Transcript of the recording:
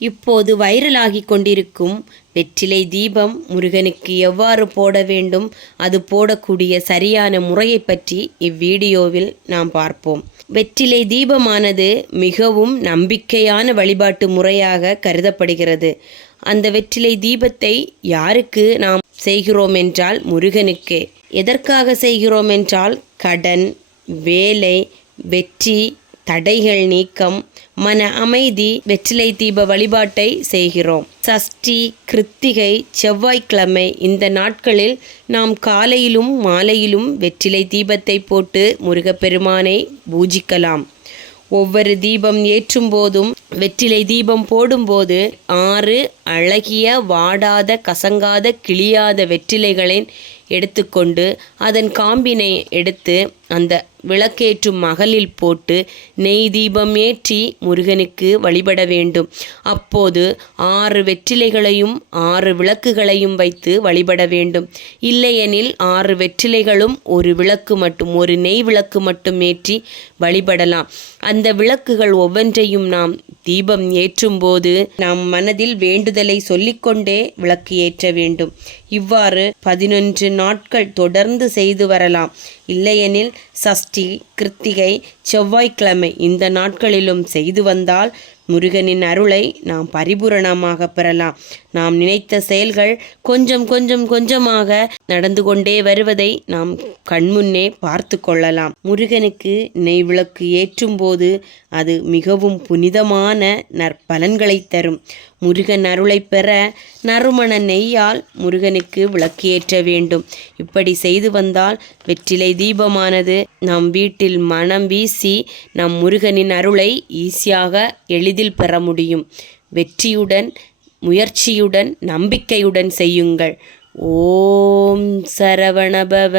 இப்போது வைரலாகி கொண்டிருக்கும் வெற்றிலை தீபம் முருகனுக்கு எவ்வாறு போட வேண்டும், அது போடக்கூடிய சரியான முறையை பற்றி இவ்வீடியோவில் நாம் பார்ப்போம். வெற்றிலை தீபமானது மிகவும் நம்பிக்கையான வழிபாட்டு முறையாக கருதப்படுகிறது. அந்த வெற்றிலை தீபத்தை யாருக்கு நாம் செய்கிறோம் என்றால் முருகனுக்கு. எதற்காக செய்கிறோம் என்றால் கடன், வேலை, வெற்றி, தடைகள் நீக்கம், மன அமைதி வெற்றிலை தீப வழிபாட்டை செய்கிறோம். சஷ்டி, கிருத்திகை, செவ்வாய்க்கிழமை இந்த நாட்களில் நாம் காலையிலும் மாலையிலும் வெற்றிலை தீபத்தை போட்டு முருகப்பெருமானை பூஜிக்கலாம். ஒவ்வொரு தீபம் ஏற்றும் போதும் வெற்றிலை தீபம் போடும்போது 6 அழகிய வாடாத கசங்காத கிளியாத வெற்றிலைகளை எடுத்துக்கொண்டு அதன் காம்பினை எடுத்து அந்த விளக்கேற்றும் மகளில் போட்டு நெய் தீபம் ஏற்றி முருகனுக்கு வழிபட வேண்டும். அப்போது 6 வெற்றிலைகளையும் 6 விளக்குகளையும் வைத்து வழிபட வேண்டும். இல்லையெனில் 6 வெற்றிலைகளும் ஒரு விளக்கு மட்டும், ஒரு நெய் விளக்கு மட்டும் ஏற்றி வழிபடலாம். அந்த விளக்குகள் ஒவ்வொன்றையும் நாம் தீபம் ஏற்றும் போது நாம் மனதில் வேண்டுதலை சொல்லிக்கொண்டே விளக்கு ஏற்ற வேண்டும். இவ்வாறு 11 நாட்கள் தொடர்ந்து செய்து வரலாம். இல்லையெனில் சஷ்டி, கிருத்திகை, செவ்வாய்க்கிழமை இந்த நாட்களிலும் செய்து வந்தால் முருகனின் அருளை நாம் பரிபூரணமாக பெறலாம். நாம் நினைத்த செயல்கள் கொஞ்சமாக நடந்து கொண்டே வருவதை நாம் கண்முன்னே பார்த்து கொள்ளலாம். முருகனுக்கு நெய் விளக்கு ஏற்றும் போது அது மிகவும் புனிதமான நற்பலன்களை தரும். முருகன் அருளை பெற நறுமண நெய்யால் முருகனுக்கு விளக்கு ஏற்ற வேண்டும். இப்படி செய்து வந்தால் வெற்றிலை தீபமானது நம் வீட்டில் மனம் வீசி நம் முருகனின் அருளை ஈஸியாக எளிதில் பெற முடியும். வெற்றியுடன், முயற்சியுடன், நம்பிக்கையுடன் செய்யுங்கள். ஓம் சரவணபவ.